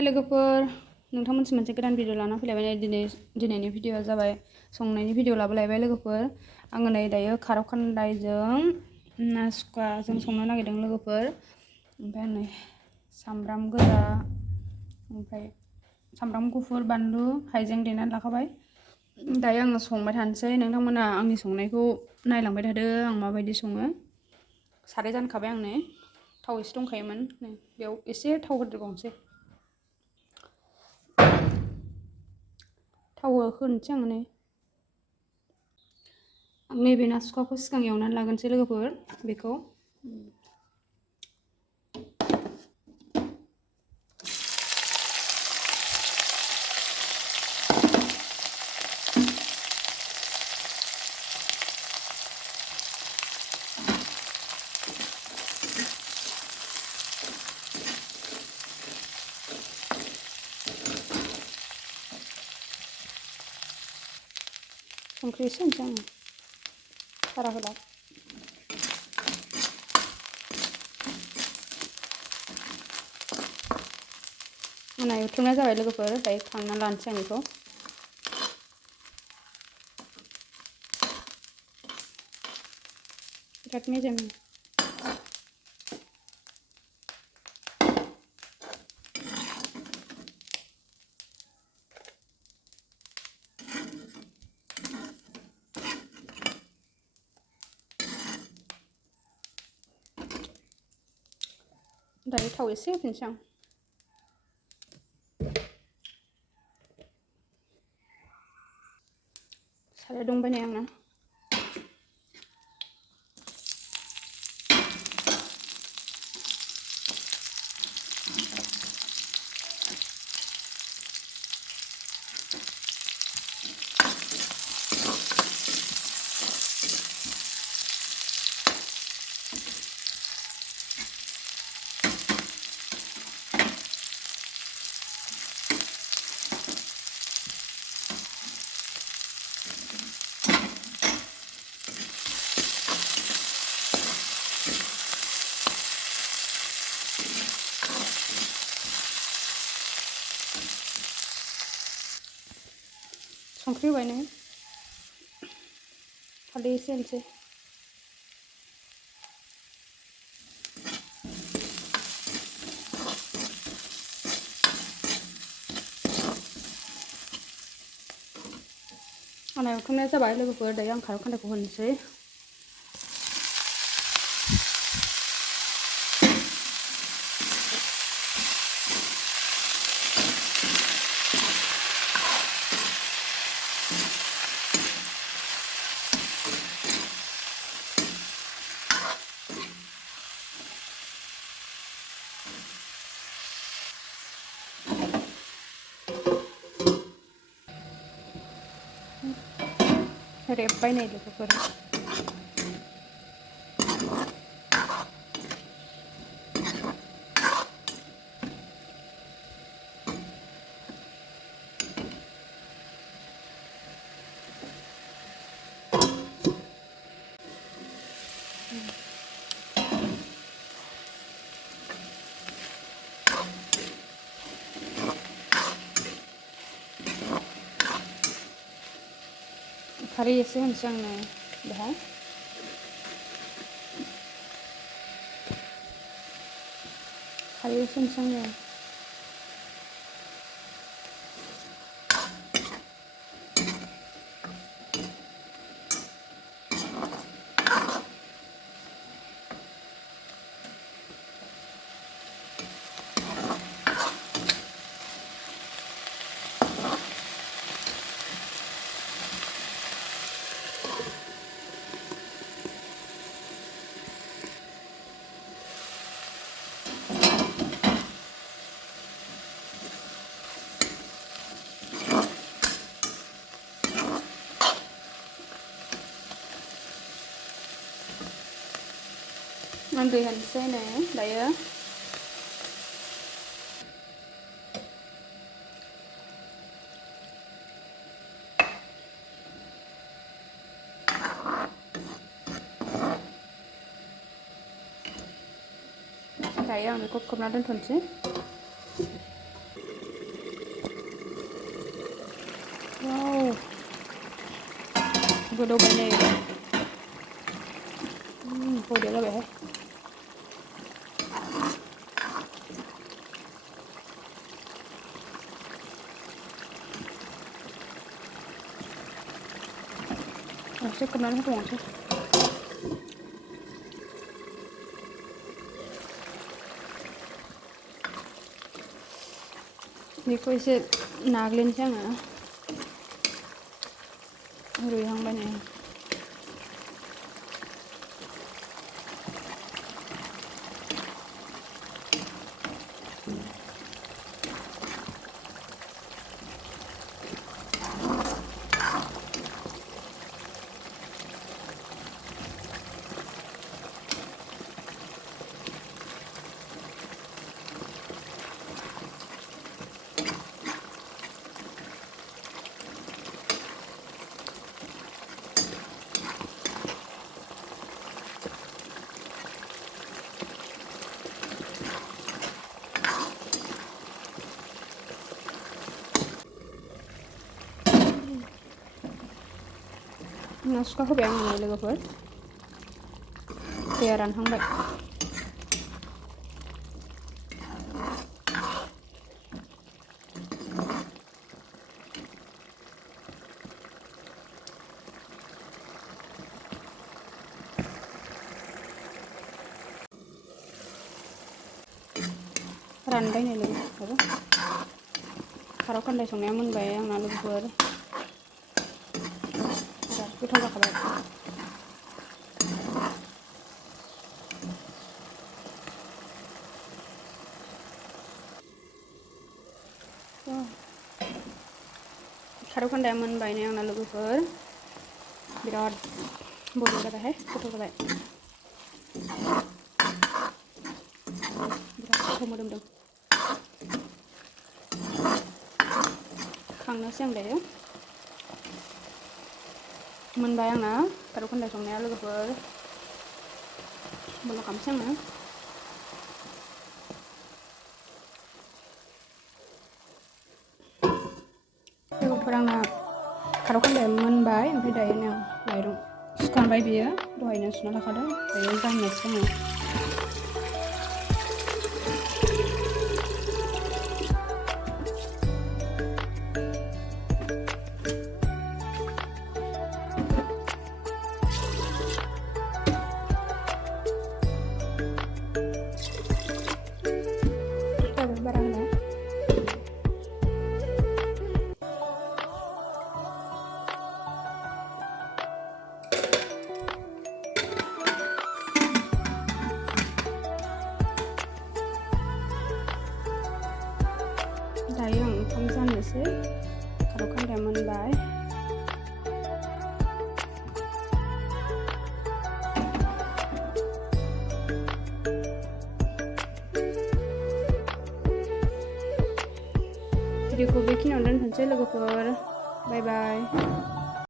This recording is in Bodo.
हाय लोगोफोर नोंथांमोनसिम मोनसे गोदान भिडिअ लाना फैलायबाय दिनैनि भिडिअआ जाबाय संनायनि भिडिअ लाबोलायबाय लोगोफोर आङो नै दायो खारौ खान्दायजों ना सुखाजों संनो नागिरदों लोगोफोर ओमफ्राय नै सामब्राम गोजा ओमफ्राय सामब्राम गुफुर बानलु हाइजें देनानै लाखाबाय दायो आङो संबाय थानोसै नोंथांमोना आंनि संनायखौ नायलांबाय थादो आं माबायदि सङो साराय जानखाबाय आं नै थाव एसे दंखायोमोन नै बेयाव एसे थाव होदेरबावनोसै थाव होनोसै आं नैबे ना सुखाखौ सिगां एवनानै लागोनसै लोगोफोर बेखौ संख्रि एसे होनोसै आङो बारा होला आंना एवथ्रमनाय जाबाय लोगोफोर दायो खांना लानोसै आं बेखौ बिराद मेजेम दायो थाव एसे होफिनसै आं साराय दुंबाय नै आंना संख्रि होबाय नै हालदै एसे होनोसै आंना एवथ्रमनाया जाबाय लोगोफोर दायो आं खारौ खान्दायखौ होनोसै रेबबाय नै लोगोफोर खारै एसे होनोसै आङो बेहाय खारै एसे होनोसै आङो आं दै होनोसै नै दायो दायो आं बेखौ खोबना दोनथ'नोसै गोदौबाय नै बरिया जाबायहाय एसे खोबनानै होबावनोसै बेखौ एसे नाग्लिनोसै आङो रुइहांबाय नै नासुखा होबाय आङो लोगोफोर दैया रानहांबाय रानबाय नै लोगोफोर खारौ खान्दाय संनाया मोनबाय आंना लोगोफोर बिराद गोथाव जाखाबाय खारौ खान्दाया मोनबाय नै आंना लोगोफोर बिराद बरिया जाबायहाय गोथाव जाबाय बिराद गोथाव मोदोमदों खांनोसै आं दायो मोनबाय आंना खारौ खान्दाय संनाया लोगोफोर बन्द' खालामसै आङो लोगोफोर आंना खारौ खान्दाया मोनबाय ओमफ्राय दायो नै आं माइरं सुखांबाय बियो दहायनो सुना लाखादों दायो जाननोसै आङो बारा होना दायो आं ओंखाम जाननोसै खारौ खान्दाया मोनबाय भिडिअखौ बेखिनियावनो दोनथ'नोसै लोगोफोर बाय बाय